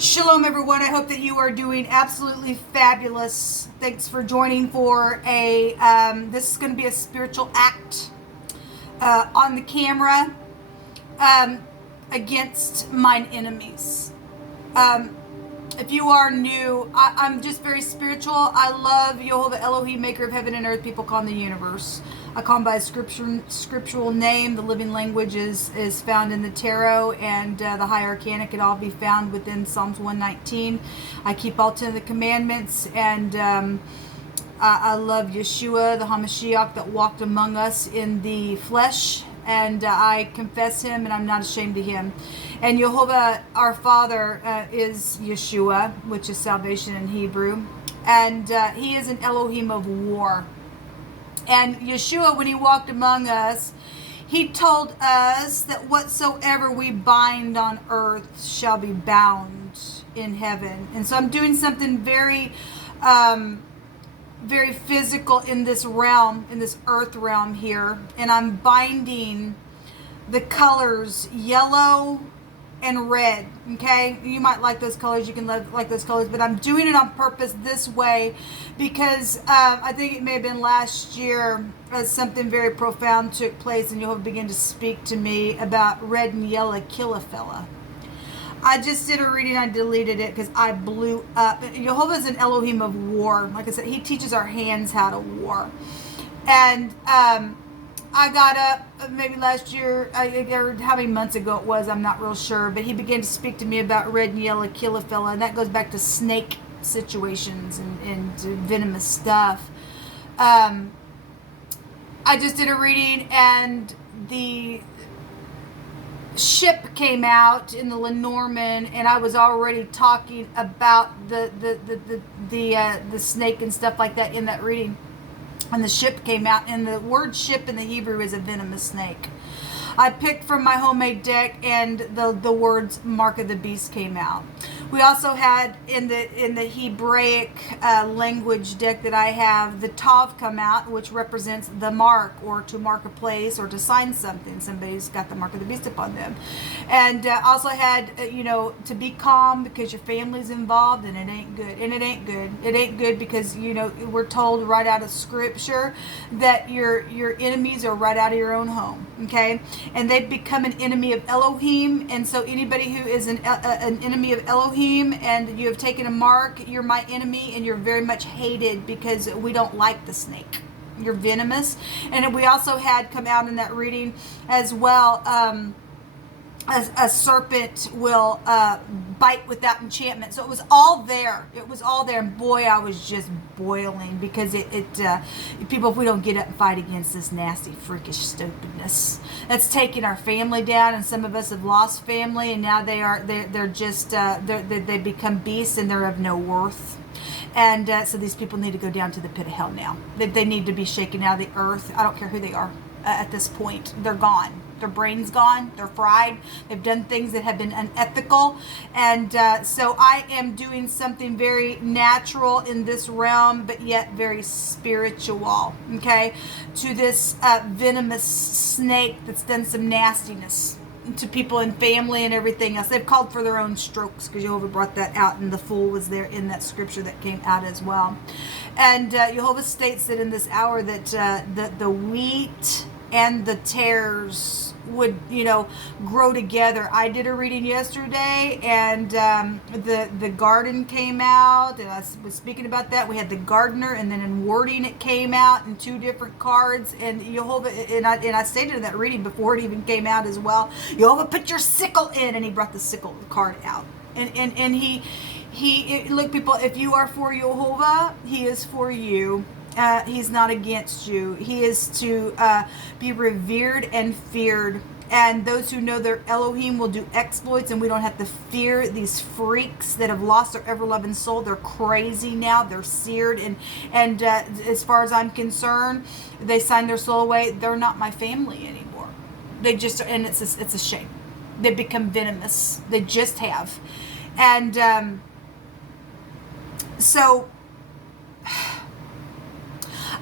Shalom, everyone. I hope that you are doing absolutely fabulous. Thanks for joining for a, this is going to be a spiritual act on the camera against mine enemies. If you are new, I'm just very spiritual. I love YHVH Elohim, maker of heaven and earth. People call him the universe. I call him by a scriptural name. The living language is found in the tarot, and the high arcana can all be found within Psalms 119. I keep all 10 of the commandments, and I love Yeshua, the Hamashiach that walked among us in the flesh, and I confess him, and I'm not ashamed of him. And YHVH, our Father, is Yeshua, which is salvation in Hebrew, and he is an Elohim of war. And Yeshua, when he walked among us, he told us that whatsoever we bind on earth shall be bound in heaven. And so I'm doing something very, very physical in this realm, in this earth realm here. And I'm binding the colors yellow and red. Okay, you might like those colors, you can like those colors, but I'm doing it on purpose this way because I think it may have been last year something very profound took place, and you'll begin to speak to me about red and yellow kill a fella. I just did a reading, I deleted it because I blew up. YHVH is an Elohim of war. Like I said, he teaches our hands how to war. And I got up maybe last year, or how many months ago it was, I'm not real sure, but he began to speak to me about red and yellow kill a fella, and that goes back to snake situations and venomous stuff. I just did a reading, and the ship came out in the Lenormand, and I was already talking about the snake and stuff like that in that reading. And the ship came out, and the word ship in the Hebrew is a venomous snake. I picked from my homemade deck, and the words mark of the beast came out. We also had in the Hebraic language deck that I have, the Tav come out, which represents the mark, or to mark a place, or to sign something. Somebody's got the mark of the beast upon them. And also had, to be calm because your family's involved, and it ain't good. And it ain't good. It ain't good because, we're told right out of scripture that your enemies are right out of your own home. Okay? And they've become an enemy of Elohim. And so anybody who is an enemy of Elohim, and you have taken a mark, you're my enemy, and you're very much hated because we don't like the snake. You're venomous. And we also had come out in that reading as well, a serpent will bite without enchantment. So it was all there. It was all there. And boy, I was just boiling because people, if we don't get up and fight against this nasty, freakish stupidness that's taking our family down, and some of us have lost family, and now they become beasts, and they're of no worth. And so these people need to go down to the pit of hell now. They need to be shaken out of the earth. I don't care who they are at this point. They're gone. Their brain's gone. They're fried. They've done things that have been unethical. And so I am doing something very natural in this realm, but yet very spiritual, okay, to this venomous snake that's done some nastiness to people and family and everything else. They've called for their own strokes, because YHVH brought that out, and the fool was there in that scripture that came out as well. And YHVH states that in this hour that the wheat and the tares would, grow together. I did a reading yesterday, and the garden came out, and I was speaking about that. We had the gardener, and then in wording it came out in two different cards, and YHVH, and I stated in that reading before it even came out as well, YHVH, put your sickle in, and he brought the sickle card out, and he look, people, if you are for YHVH, he is for you. He's not against you. He is to be revered and feared. And those who know their Elohim will do exploits, and we don't have to fear these freaks that have lost their ever-loving soul. They're crazy now. They're seared. And as far as I'm concerned, they signed their soul away. They're not my family anymore. They just, and it's a shame. They've become venomous. They just have. And so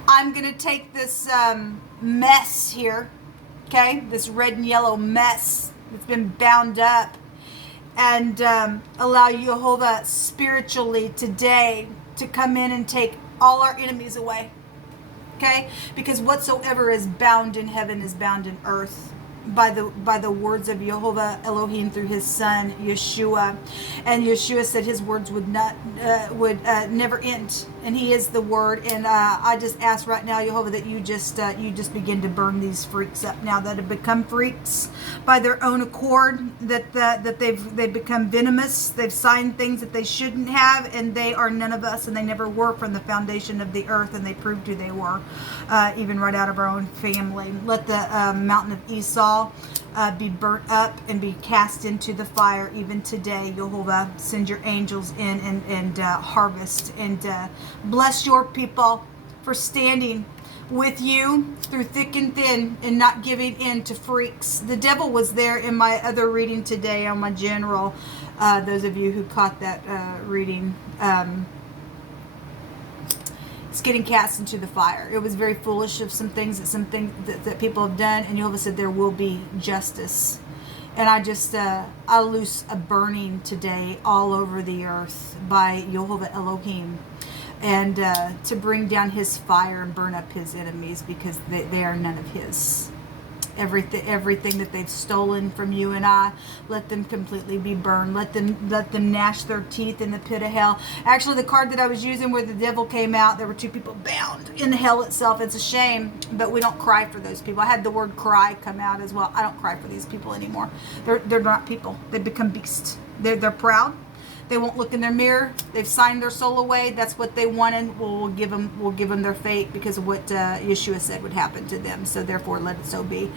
I'm going to take this mess here, okay, this red and yellow mess that's been bound up, and allow Jehovah spiritually today to come in and take all our enemies away. Okay? Because whatsoever is bound in heaven is bound in earth. By the words of Jehovah Elohim through his son Yeshua. And Yeshua said his words would never end, and he is the word. And I just ask right now, Jehovah, that you just begin to burn these freaks up now that have become freaks by their own accord, that they've become venomous, they've signed things that they shouldn't have, and they are none of us, and they never were from the foundation of the earth, and they proved who they were, even right out of our own family. Let the mountain of Esau be burnt up and be cast into the fire even today. Jehovah, send your angels in and harvest and bless your people for standing with you through thick and thin and not giving in to freaks. The devil was there in my other reading today on my general. Those of you who caught that reading, it's getting cast into the fire. It was very foolish of some things that people have done, and Jehovah said there will be justice. And I loose a burning today all over the earth by Jehovah Elohim, and to bring down his fire and burn up his enemies, because they are none of his. Everything that they've stolen from you and I, let them completely be burned. Let them gnash their teeth in the pit of hell. Actually, the card that I was using where the devil came out, there were 2 people bound in hell itself. It's a shame, but we don't cry for those people. I had the word cry come out as well. I don't cry for these people anymore. They're not people. They've become beasts. They're proud. They won't look in their mirror. They've signed their soul away. That's what they wanted. We'll give them their fate because of what Yeshua said would happen to them. So therefore, let it so be.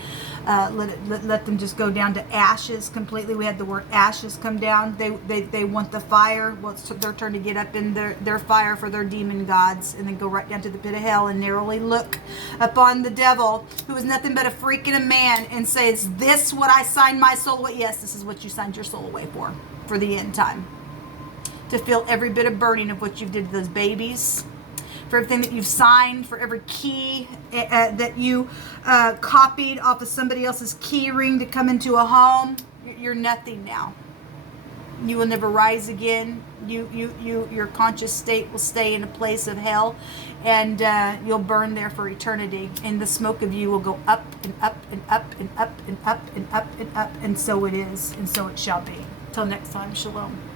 Let them just go down to ashes completely. We had the word ashes come down. They want the fire. Well, it's their turn to get up in their fire for their demon gods, and then go right down to the pit of hell and narrowly look upon the devil, who is nothing but a freak and a man, and say, "Is this what I signed my soul away?" Yes, this is what you signed your soul away for the end time. To feel every bit of burning of what you did to those babies, for everything that you've signed, for every key that you copied off of somebody else's key ring to come into a home. You're nothing now. You will never rise again. Your conscious state will stay in a place of hell, and you'll burn there for eternity. And the smoke of you will go up and up and up and up and up and up and up and up. And so it is, and so it shall be. Till next time, shalom.